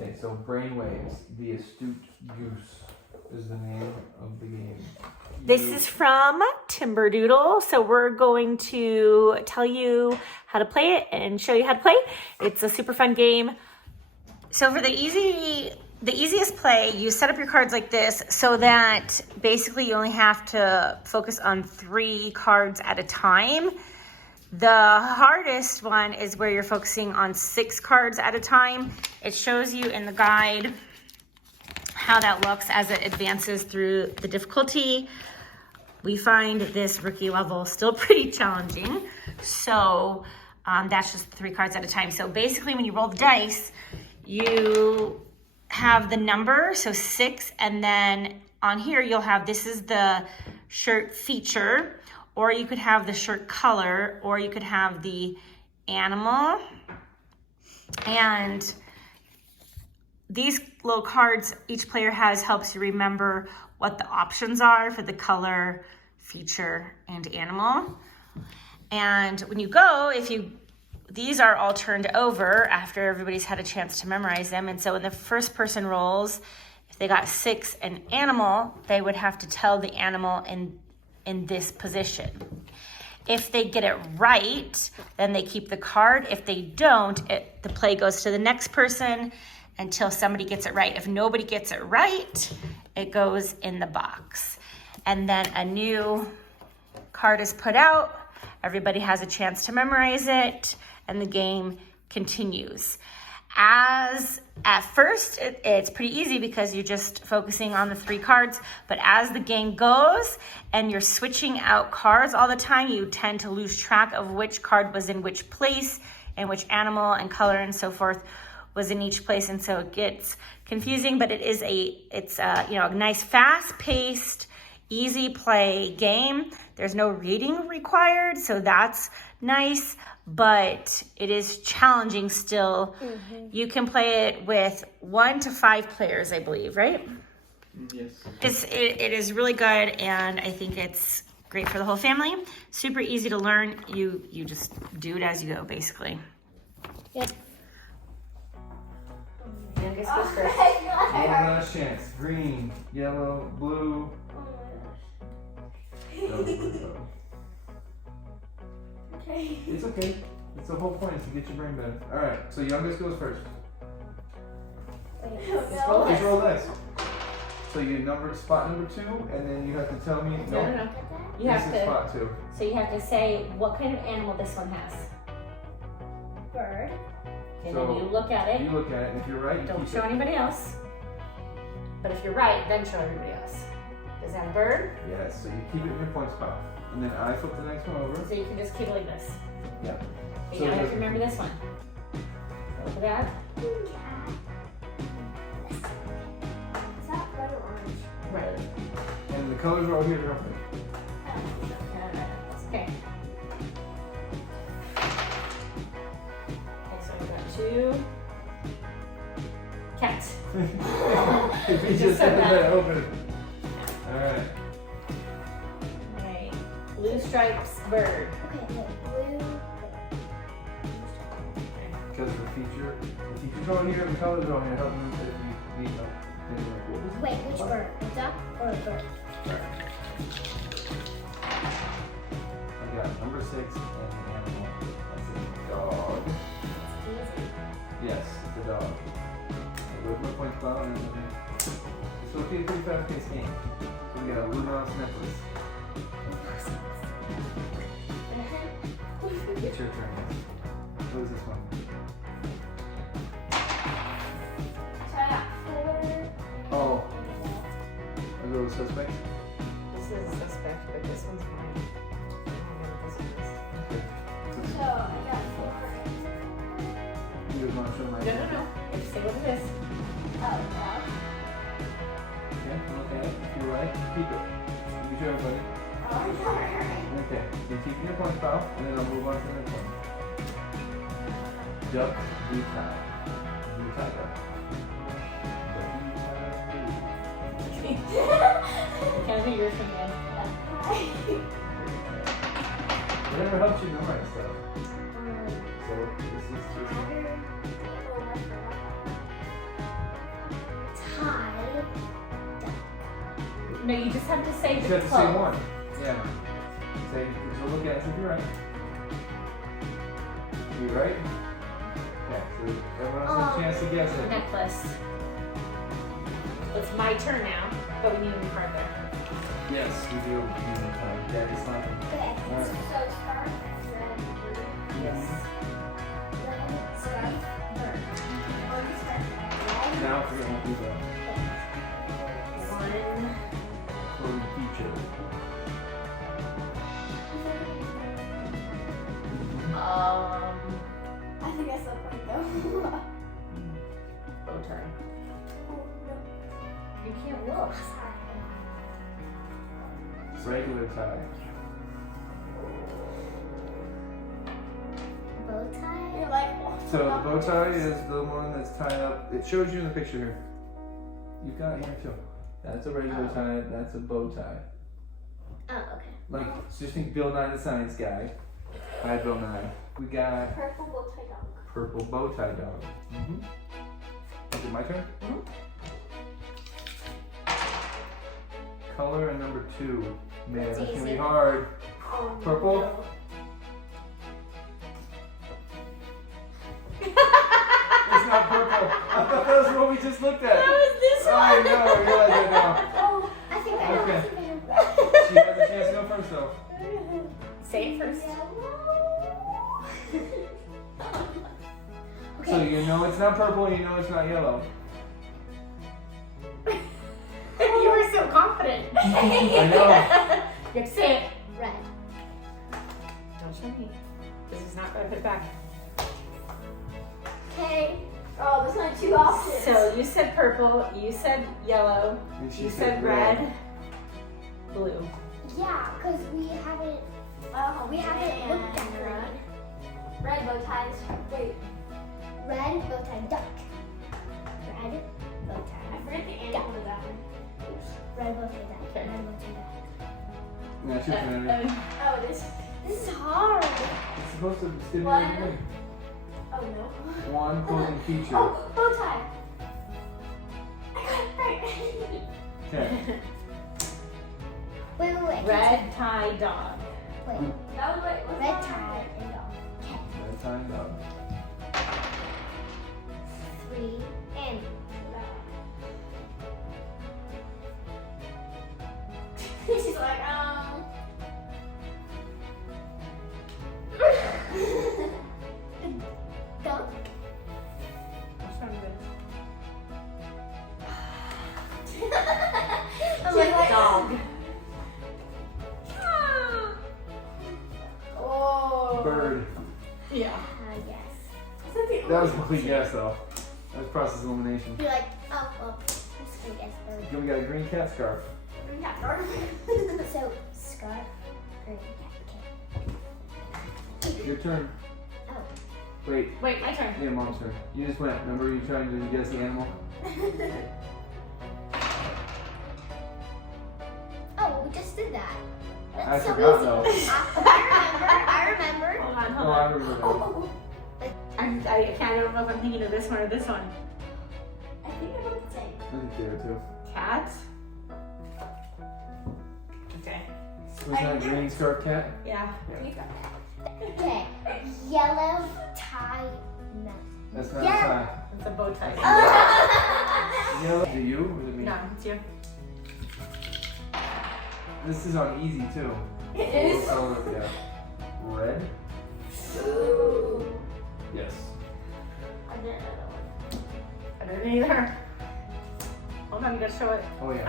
Okay, so Brainwaves, the Astute Goose is the name of the game. This is from Timberdoodle, so we're going to tell you how to play it and show you how to play. It's a super fun game. So for the easiest play, you set up your cards like this so that basically you only have to focus on 3 cards at a time. The hardest one is where you're focusing on 6 cards at a time. It shows you in the guide how that looks as it advances through the difficulty. We find this rookie level still pretty challenging. So that's just 3 cards at a time. So basically when you roll the dice, you have the number, so 6, and then on here you'll have, this is the shirt feature, or you could have the shirt color, or you could have the animal. And these little cards each player has helps you remember what the options are for the color, feature, and animal. And when you go, these are all turned over after everybody's had a chance to memorize them. And so when the first person rolls, if they got 6 and animal, they would have to tell the animal in this position. If they get it right, then they keep the card. If they don't, the play goes to the next person until somebody gets it right. If nobody gets it right, it goes in the box. And then a new card is put out. Everybody has a chance to memorize it, and the game continues. At first, it's pretty easy because you're just focusing on the 3 cards, but as the game goes and you're switching out cards all the time, you tend to lose track of which card was in which place and which animal and color and so forth was in each place, and so it gets confusing. But it's a nice, fast-paced, easy play game. There's no reading required, so that's nice, but it is challenging still. You can play it with 1 to 5 players, I believe, right? Yes. It is really good, and I think it's great for the whole family. Super easy to learn. You just do it as you go, basically. Yep. Youngest goes first. One last chance. Green, yellow, blue. Okay. It's okay. It's the whole point, is to get your brain better. All right, so youngest goes first. Just roll dice. So you numbered spot number 2, and then you have to tell me. No. You have This is to. spot 2. So you have to say what kind of animal this one has. Bird. And So then you look at it. You look at it, and if you're right, you Don't keep show it. anybody else. But if you're right, then show everybody else. Is that a bird? Yes, so you keep it in your point spot. And then I flip the next one over. So you can just keep it like this. Yeah. Okay, So now you have there's- to remember this one. Look at that. Is that red or orange? Right. And the colors are all here, girl. Okay. Okay, so we got 2. Cat. If you Just just said had that. that open. Alright. Okay. Blue stripes bird. Okay, blue. Because the feature's on here, and the colors are on here, help me if you need help. Anyway, what was it? Wait, which bird? A duck or a bird? I got number 6 and the animal. That's a dog. It's easy. Yes, it's a dog. So with my point cloud and everything. This will be a pretty fast paced game. So we got a luminous necklace. It's your turn. What is this one? So I got 4. Oh. Are those suspects? This is a suspect, but this one's mine. I don't know what this one is. Okay. So I got 4. You guys want to show my No. Just say what it is. Oh, dog. Okay, look at it. If you're right, keep it. You can show everybody. Oh, alright. Okay, so you keep your point file, and then I'll move on to the next one. Duck, blue tie. Blue tie duck. Can I do yours again? Whatever helps you memorize stuff. So this is just No, you just have to say You the just have to say clothes. one. Yeah. Say, so look at it if you're right. You right? Yeah, so everyone else has a chance to guess it. Necklace. It's my turn now, but we need to move further. Yes, we do. Daddy slime. Okay, Alright. so scarf, red, blue. Yes. Red, scarf, bird. Orange scarf, red. Now we're going to do the One. clothing feature. I think I saw point though. Bow tie. Oh, no. You can't look. Regular tie. Bow tie? You're like, oh, So the bow tie is the one that's tied up. It shows you in the picture here. You've got it here too. That's a regular tie. That's a bow tie. oh, okay. Like, just think Bill Nye the Science Guy. Hi, Bill Nye. We got Purple bow tie dog. purple bow tie dog. Is it my turn? Color and number 2. Man, That's that's gonna be easy. hard. Oh, Purple? no. It's not purple. I thought that was what we just looked at. That was this I one. know, I realize it now. Oh, I think I know. Okay. I think I know. She has a chance to go first though. Say it first. So you know it's not purple and you know it's not yellow. You were so confident. I know. You have to say it. Red. Don't show me. This is not going to put it back. Okay. Oh, there's only 2 options. So you said purple, you said yellow, And she you said said red, blue. Yeah, because we haven't looked at red. Red bow ties. Wait. Red bow tie duck. Red bow tie. I forget the animal of that one. Red bow tie duck. Okay. Red bow tie duck. That's your turn. Oh, this is hard. It's supposed to stimulate One. your brain. Oh no. One clothing feature. Oh, bow tie. I got it right. Okay. Wait. Red tie dog. Wait. That was like red tie and dog. Red tie dog. 3 and she's like, Duck. Which one is I'm like, dog? Oh. Bird. Yeah. Yes. That was a complete guess though. That was process elimination. You're like, oh, well, I'm just gonna guess bird. Then we got a green cat scarf. So, scarf, green cat. Your turn. Oh. Wait, Wait, my turn. yeah, mom's turn. You just went. Remember you trying to guess the animal? Oh, we just did that. I That's so forgot easy. though. I remember. Hold on, Oh, hold I on. remember that. Oh. I don't know if I'm thinking of this one or this one. I think I would say. I think they were too. Cat? Okay. Was that a green scarf cat? Yeah. Okay. Yellow tie nut. That's not Yeah. a tie. It's a bow tie. Yellow. Is it you? Or is it me? No, it's you. This is on easy too. It is. Oh, yeah. Red? Ooh. Yes. I didn't know that I didn't either. Hold on, you gotta show it. Oh yeah.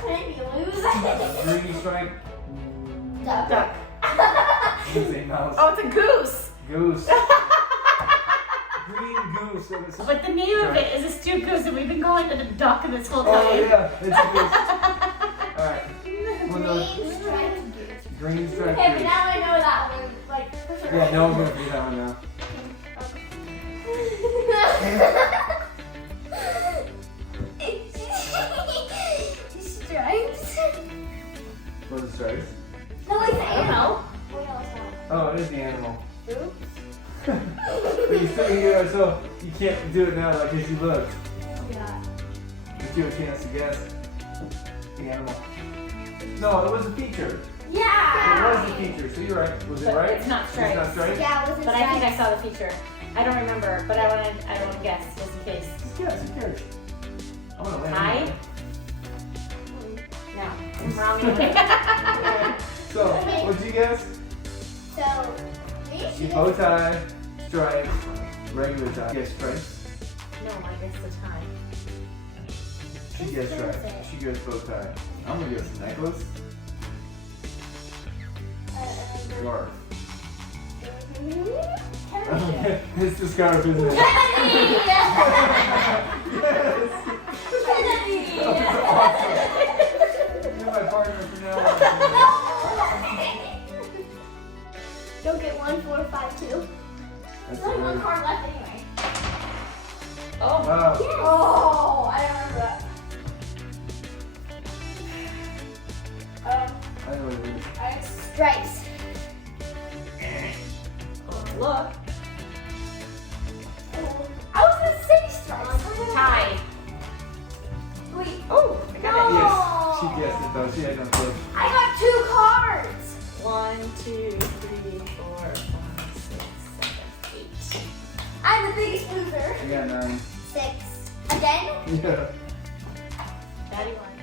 one. Maybe lose. Green stripe. Duck. Duck. Say mouse. Oh, it's a goose. Goose. Green goose. So it's But the name of it is Astute Goose, and we've been calling it a duck this whole time. Oh yeah, it's a goose. Alright. Well, no, Green striped goose. green stripe Okay, but goose. now I know that one. Like, for sure. Yeah, no one's gonna do that one now. Stripes? What are the stripes? No, it's the I don't animal. know. Wait, no, it's not. Oh, it is the animal. Oops. But you still can do it, so you can't do it now, like, because you look. Yeah. It's gives you a chance to guess the animal. No, it was a feature. Yeah. It was a feature, so you're right. Was it But right? it's not stripes. It's not stripes? Yeah, it wasn't But I think I stripes. saw the feature. I don't remember, but I want to guess just in case. Just guess, who cares? I'm gonna land. Tie? No, I'm wrong anyway. So, what'd you guess? So, You bow tie, stripes, regular tie. Guess stripes. No, I guess the tie. She guessed stripes. She guessed bow tie. I'm gonna guess necklace. Scarf. Okay, it's the scarf, isn't it? You're my partner from now on. Don't get 1, 4, 5, 2. That's There's only one good. card left anyway. Oh, Wow. Oh, I don't remember that. I know what it is. Stripes. look. I was gonna say stripes. Tie. Wait. Oh, I got it. Yes, she guessed it though. She had no clue. I got 2 cards. 1, 2, 3, 4, 5, 6, 7, 8. I'm the biggest loser. I got 9. 6. Again? Yeah. Daddy won.